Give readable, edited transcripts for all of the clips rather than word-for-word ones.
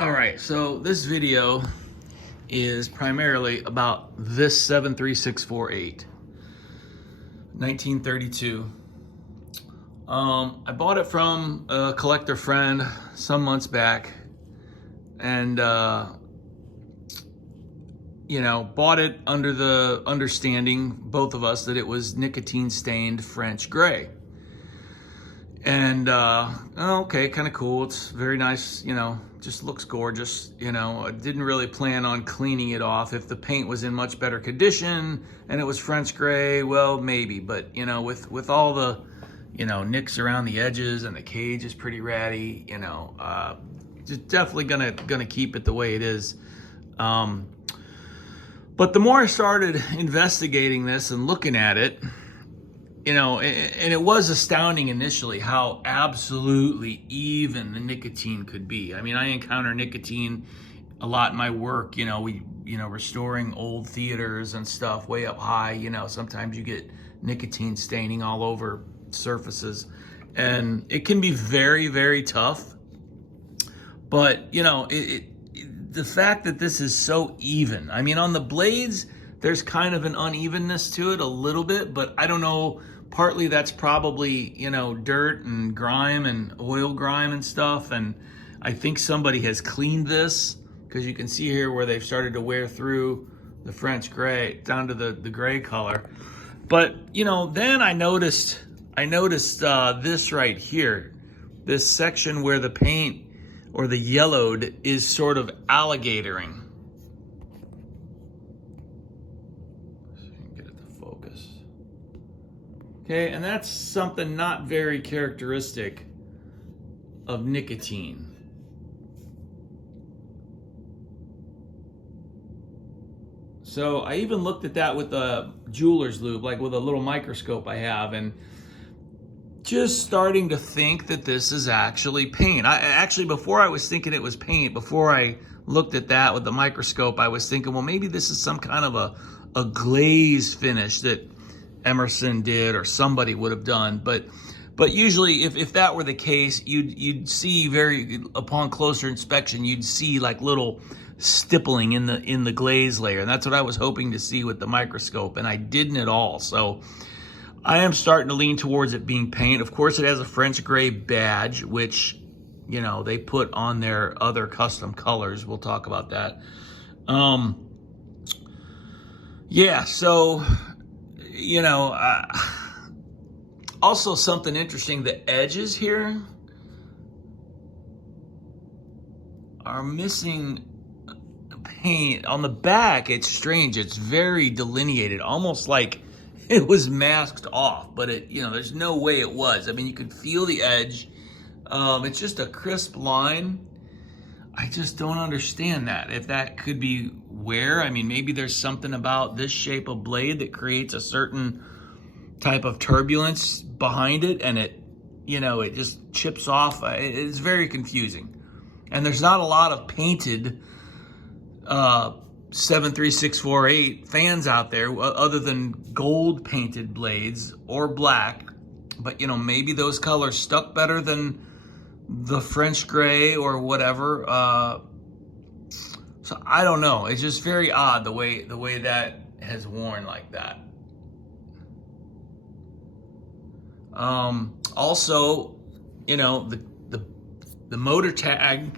All right, so this video is primarily about this 73648, 1932. I bought it from a collector friend some months back, and bought it under the understanding, both of us, that it was nicotine stained French gray. And okay, kind of cool. It's very nice, just looks gorgeous. I didn't really plan on cleaning it off. If the paint was in much better condition and it was French gray, well, maybe. But with all the nicks around the edges, and the cage is pretty ratty, just definitely gonna keep it the way it is. But the more I started investigating this and looking at it, and it was astounding initially how absolutely even the nicotine could be. I mean, I encounter nicotine a lot in my work. Restoring old theaters and stuff way up high. Sometimes you get nicotine staining all over surfaces, and it can be very, very tough. But the fact that this is so even, I mean, on the blades, there's kind of an unevenness to it a little bit, but I don't know, partly that's probably, dirt and grime and oil grime and stuff. And I think somebody has cleaned this, because you can see here where they've started to wear through the French gray down to the gray color. But, then I noticed this right here, this section where the paint or the yellowed is sort of alligatoring. Okay, and that's something not very characteristic of nicotine. So I even looked at that with a jeweler's lube, like with a little microscope I have, and just starting to think that this is actually paint. Before I was thinking it was paint, before I looked at that with the microscope, I was thinking, well, maybe this is some kind of a glaze finish that Emerson did or somebody would have done. But usually if that were the case, you'd see upon closer inspection, you'd see like little stippling in the glaze layer. And that's what I was hoping to see with the microscope, and I didn't at all. So I am starting to lean towards it being paint. Of course, it has a French gray badge, which they put on their other custom colors. We'll talk about that. So also something interesting, the edges here are missing paint. On the back, it's strange. It's very delineated, almost like it was masked off, but there's no way it was. I mean, you could feel the edge. It's just a crisp line. I just don't understand that. If that could be wear, I mean, maybe there's something about this shape of blade that creates a certain type of turbulence behind it, and it just chips off. It's very confusing. And there's not a lot of painted 73648 fans out there other than gold painted blades or black. But maybe those colors stuck better than the French gray or whatever. So I don't know. It's just very odd the way that has worn like that. Also, the motor tag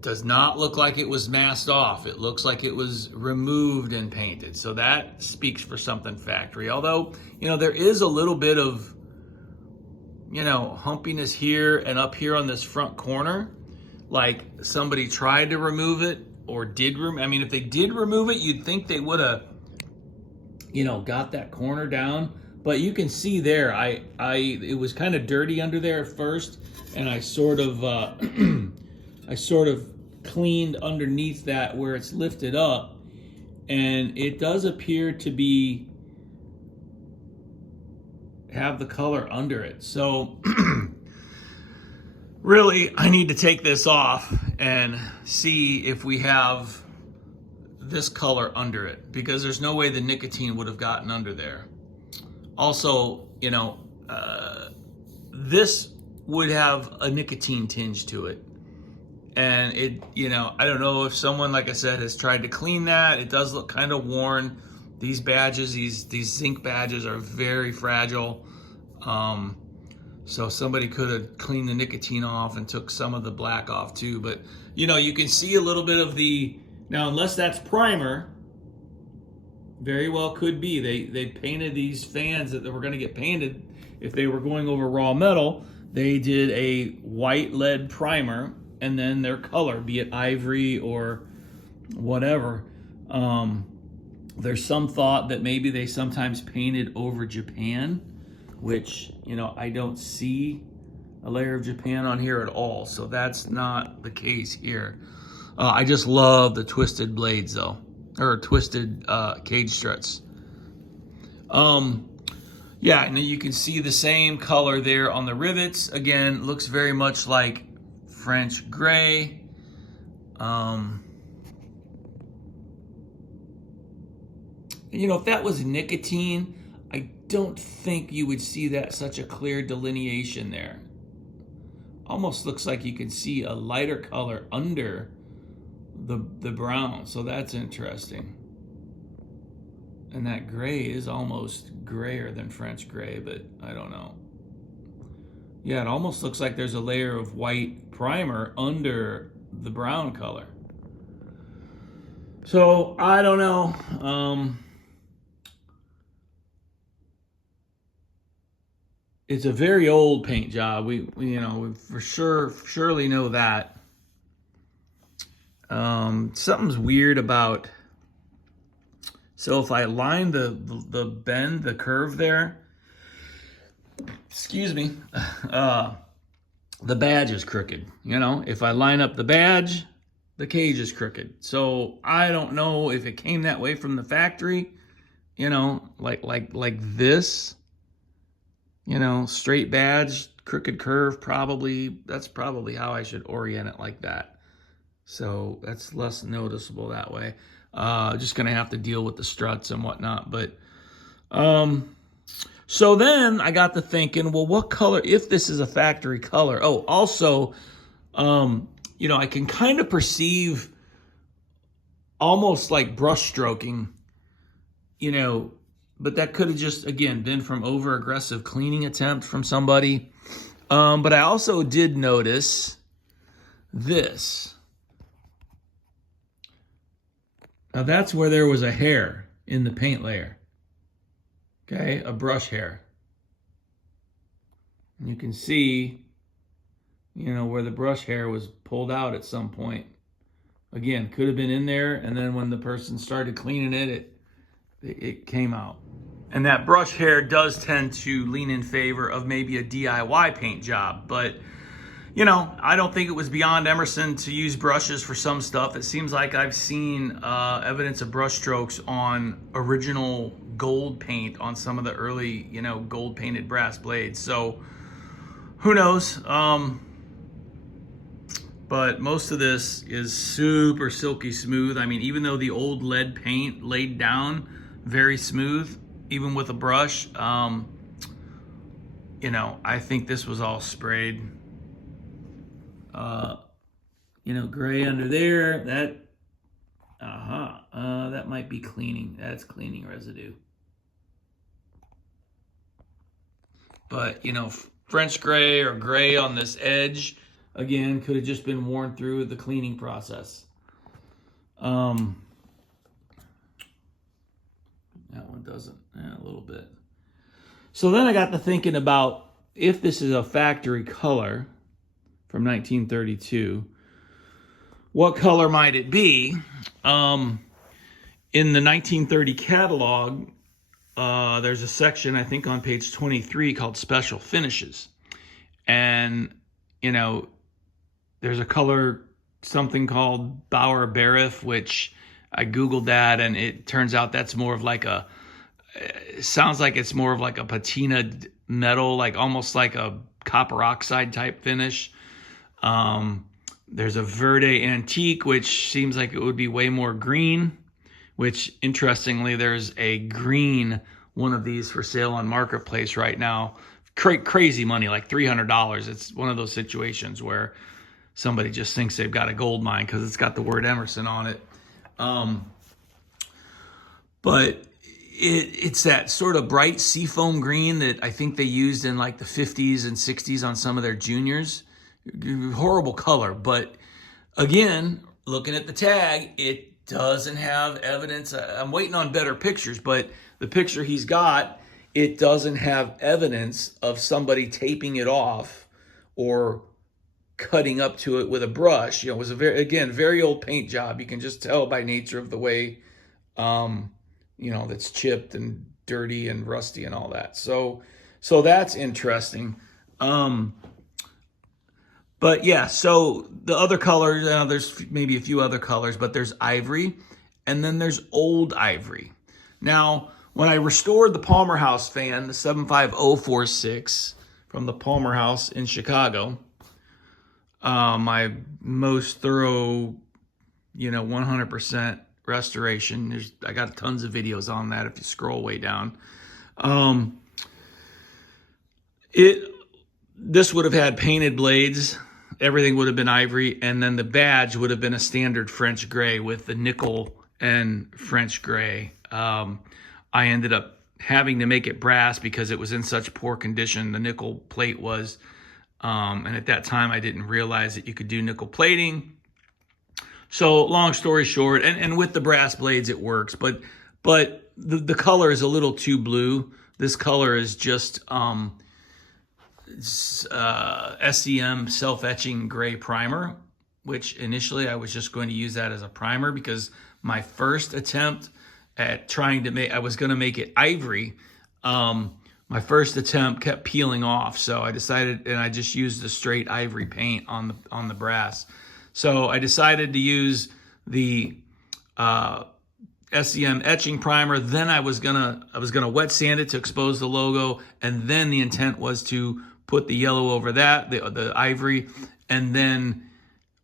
does not look like it was masked off. It looks like it was removed and painted. So that speaks for something factory. Although, there is a little bit of humpiness here and up here on this front corner, like somebody tried to remove it or did I mean, if they did remove it, you'd think they would have got that corner down. But you can see there, it was kind of dirty under there at first, and I sort of cleaned underneath that where it's lifted up, and it does appear to have the color under it. So really, I need to take this off and see if we have this color under it, because there's no way the nicotine would have gotten under there. Also, this would have a nicotine tinge to it. And it, I don't know if someone, like I said, has tried to clean that. It does look kind of worn. These badges, these zinc badges are very fragile. So somebody could have cleaned the Nicotina off and took some of the black off too. But, you can see a little bit of now unless that's primer, very well could be. They painted these fans that were going to get painted if they were going over raw metal. They did a white lead primer and then their color, be it ivory or whatever. There's some thought that maybe they sometimes painted over Japan, which, I don't see a layer of Japan on here at all. So that's not the case here. I just love the twisted blades though, or twisted cage struts. Yeah, and you can see the same color there on the rivets. Again, looks very much like French gray. If that was nicotine, I don't think you would see that such a clear delineation there. Almost looks like you can see a lighter color under the brown, so that's interesting. And that gray is almost grayer than French gray, but I don't know. Yeah, it almost looks like there's a layer of white primer under the brown color. So I don't know. It's a very old paint job. We for surely know that. Something's weird about. So if I line the bend, the curve there, excuse me, the badge is crooked. If I line up the badge, the cage is crooked. So I don't know if it came that way from the factory, like this, straight badge, crooked curve, that's probably how I should orient it like that. So that's less noticeable that way. Just gonna have to deal with the struts and whatnot. But so then I got to thinking, well, what color, if this is a factory color? Oh, also, I can kind of perceive almost like brush stroking, but that could have just, again, been from over aggressive cleaning attempt from somebody. But I also did notice this. Now that's where there was a hair in the paint layer. Okay, a brush hair. And you can see, where the brush hair was pulled out at some point. Again, could have been in there, and then when the person started cleaning it came out. And that brush hair does tend to lean in favor of maybe a DIY paint job, but I don't think it was beyond Emerson to use brushes for some stuff. It seems like I've seen evidence of brush strokes on original gold paint on some of the early, gold painted brass blades. So who knows? But most of this is super silky smooth. I mean, even though the old lead paint laid down very smooth, even with a brush, I think this was all sprayed. Gray under there, that might be cleaning. That's cleaning residue. But, French gray or gray on this edge, again, could have just been worn through the cleaning process. That one doesn't, a little bit. So then I got to thinking about if this is a factory color from 1932, what color might it be? In the 1930 catalog, there's a section, I think on page 23, called Special Finishes. And, there's a color, something called Bauer Barif, which I Googled that, and it turns out that's more of like it sounds like it's more of like a patina metal, like almost like a copper oxide type finish. There's a Verde Antique, which seems like it would be way more green, which interestingly, there's a green one of these for sale on Marketplace right now. Crazy money, like $300. It's one of those situations where somebody just thinks they've got a gold mine because it's got the word Emerson on it. But it's that sort of bright seafoam green that I think they used in like the 50s and 60s on some of their juniors. Horrible color, but again, looking at the tag, it doesn't have evidence. I'm waiting on better pictures, but the picture he's got, it doesn't have evidence of somebody taping it off or cutting up to it with a brush. You know, it was a very old paint job. You can just tell by nature of the way, you know, that's chipped and dirty and rusty and all that. So that's interesting. But yeah, so the other colors, there's maybe a few other colors, but there's ivory, and then there's old ivory. Now, when I restored the Palmer House fan, the 75046 from the Palmer House in Chicago, my most thorough, 100% restoration. I got tons of videos on that if you scroll way down. This would have had painted blades. Everything would have been ivory, and then the badge would have been a standard French gray with the nickel and French gray. I ended up having to make it brass because it was in such poor condition, the nickel plate was. And at that time, I didn't realize that you could do nickel plating. So long story short, and with the brass blades, it works. But the color is a little too blue. This color is just SEM self-etching gray primer, which initially I was just going to use that as a primer because my first attempt at I was going to make it ivory. My first attempt kept peeling off, so I decided, and I just used the straight ivory paint on the brass. So I decided to use the SEM etching primer. Then I was gonna wet sand it to expose the logo, and then the intent was to put the yellow over that, the ivory, and then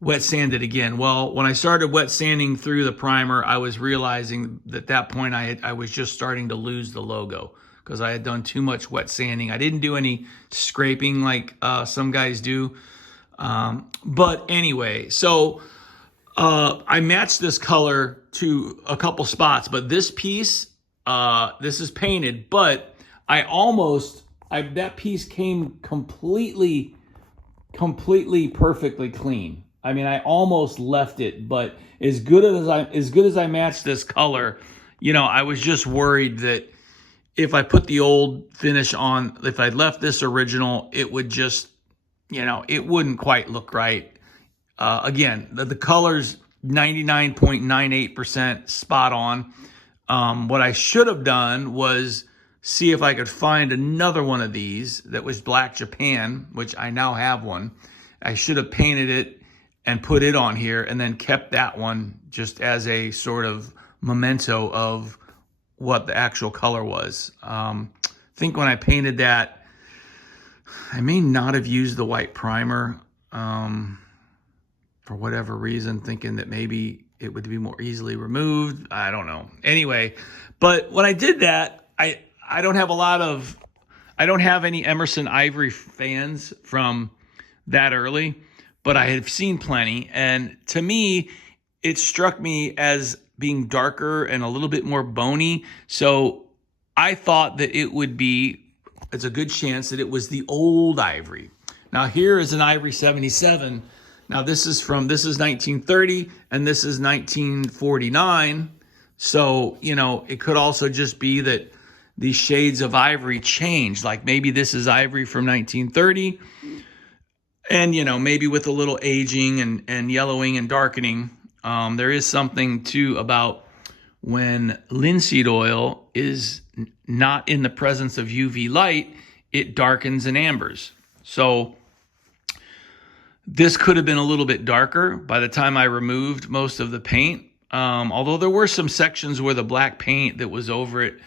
wet sand it again. Well, when I started wet sanding through the primer, I was realizing that at that point I was just starting to lose the logo because I had done too much wet sanding. I didn't do any scraping like some guys do. But anyway, so I matched this color to a couple spots, but this piece, this is painted, but that piece came completely perfectly clean. I mean, I almost left it, but as good as I matched this color, I was just worried that if I put the old finish on, if I left this original, it would just, it wouldn't quite look right. Again, the color's 99.98% spot on. What I should have done was see if I could find another one of these that was Black Japan, which I now have one. I should have painted it and put it on here and then kept that one just as a sort of memento of what the actual color was. I think when I painted that, I may not have used the white primer for whatever reason, thinking that maybe it would be more easily removed. I don't know. Anyway, but when I did that, I don't have any Emerson Ivory fans from that early, but I have seen plenty. And to me, it struck me as being darker and a little bit more bony. So I thought that it's a good chance that it was the old ivory. Now here is an Ivory 77. Now this is 1930 and this is 1949. So, it could also just be that these shades of ivory changed. Like maybe this is ivory from 1930 and, maybe with a little aging and yellowing and darkening. There is something too about when linseed oil is not in the presence of UV light, it darkens and ambers. So this could have been a little bit darker by the time I removed most of the paint. Although there were some sections where the black paint that was over it,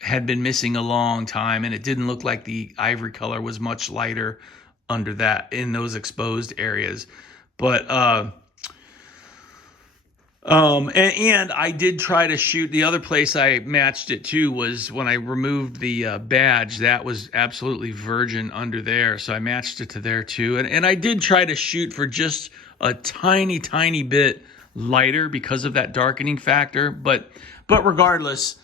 had been missing a long time, and it didn't look like the ivory color was much lighter under that in those exposed areas. But And I did try to shoot. The other place I matched it to was when I removed the badge. That was absolutely virgin under there, so I matched it to there too. And I did try to shoot for just a tiny, tiny bit lighter because of that darkening factor. But regardless,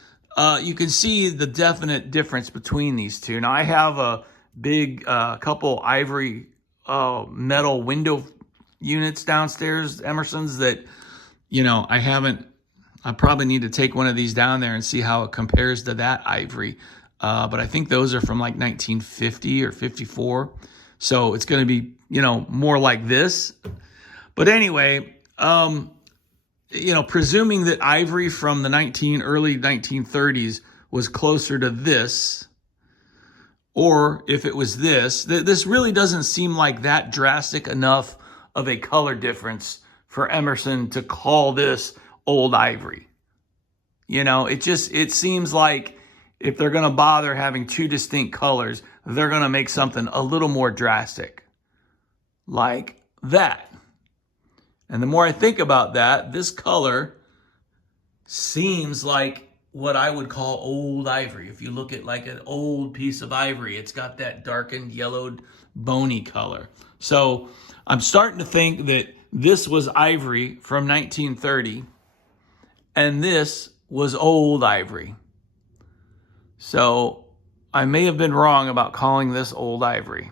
you can see the definite difference between these two. Now I have a big couple Ivory metal window units downstairs, Emerson's, that I probably need to take one of these down there and see how it compares to that Ivory. But I think those are from like 1950 or 54. So it's going to be, more like this. But anyway, presuming that Ivory from the early 1930s was closer to this, or if it was this really doesn't seem like that drastic enough of a color difference for Emerson to call this old Ivory. It seems like if they're going to bother having two distinct colors, they're going to make something a little more drastic, like that. And the more I think about that, this color seems like what I would call old Ivory. If you look at like an old piece of ivory, it's got that darkened, yellowed, bony color. So I'm starting to think that this was Ivory from 1930, and this was old Ivory. So I may have been wrong about calling this old Ivory.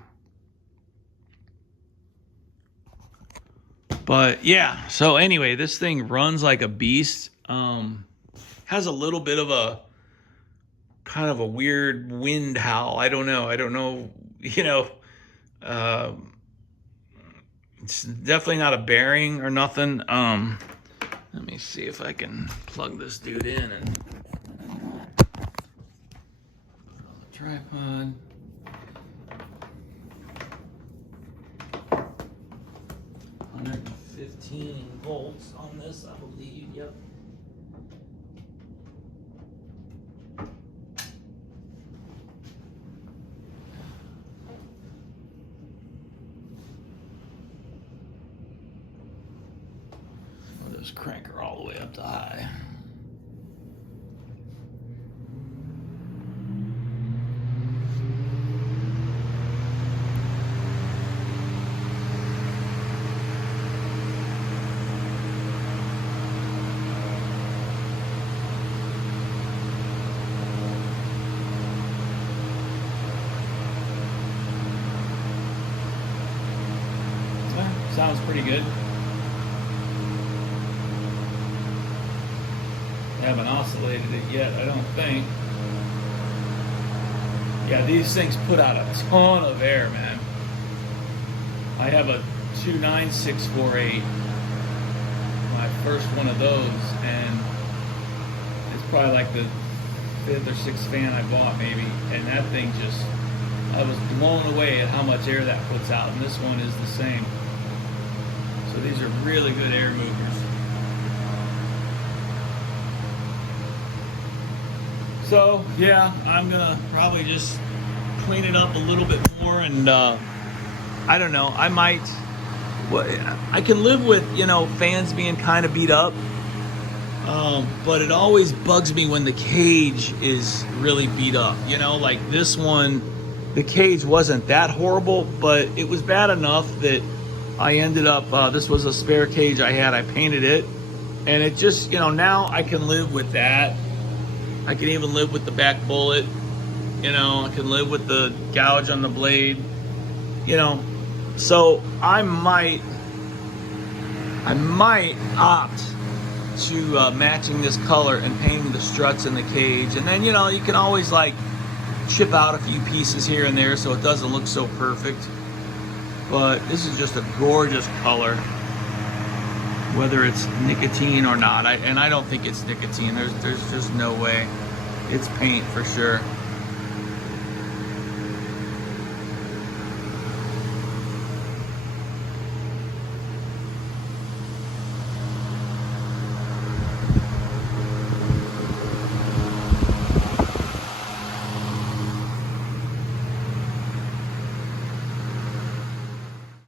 But yeah, so anyway, this thing runs like a beast. Has a little bit of a kind of a weird wind howl. I don't know. It's definitely not a bearing or nothing. Let me see if I can plug this dude in and on the tripod. 115 volts on this, I believe. Yep. I'll just crank her all the way up to high. Sounds pretty good. Haven't oscillated it yet, I don't think. Yeah, these things put out a ton of air, man. I have a 29648, my first one of those, and it's probably like the 5th or 6th fan I bought maybe, and that thing just, I was blown away at how much air that puts out, and this one is the same. So these are really good air movers. So yeah, I'm gonna probably just clean it up a little bit more, and I don't know, I can live with, fans being kind of beat up, but it always bugs me when the cage is really beat up. Like this one, the cage wasn't that horrible, but it was bad enough that I ended up, this was a spare cage I had, I painted it, and it just, now I can live with that. I can even live with the back bullet, I can live with the gouge on the blade, so I might opt to matching this color and painting the struts in the cage, and then, you can always like chip out a few pieces here and there so it doesn't look so perfect. But this is just a gorgeous color, whether it's nicotine or not. I don't think it's nicotine. There's just no way. It's paint for sure.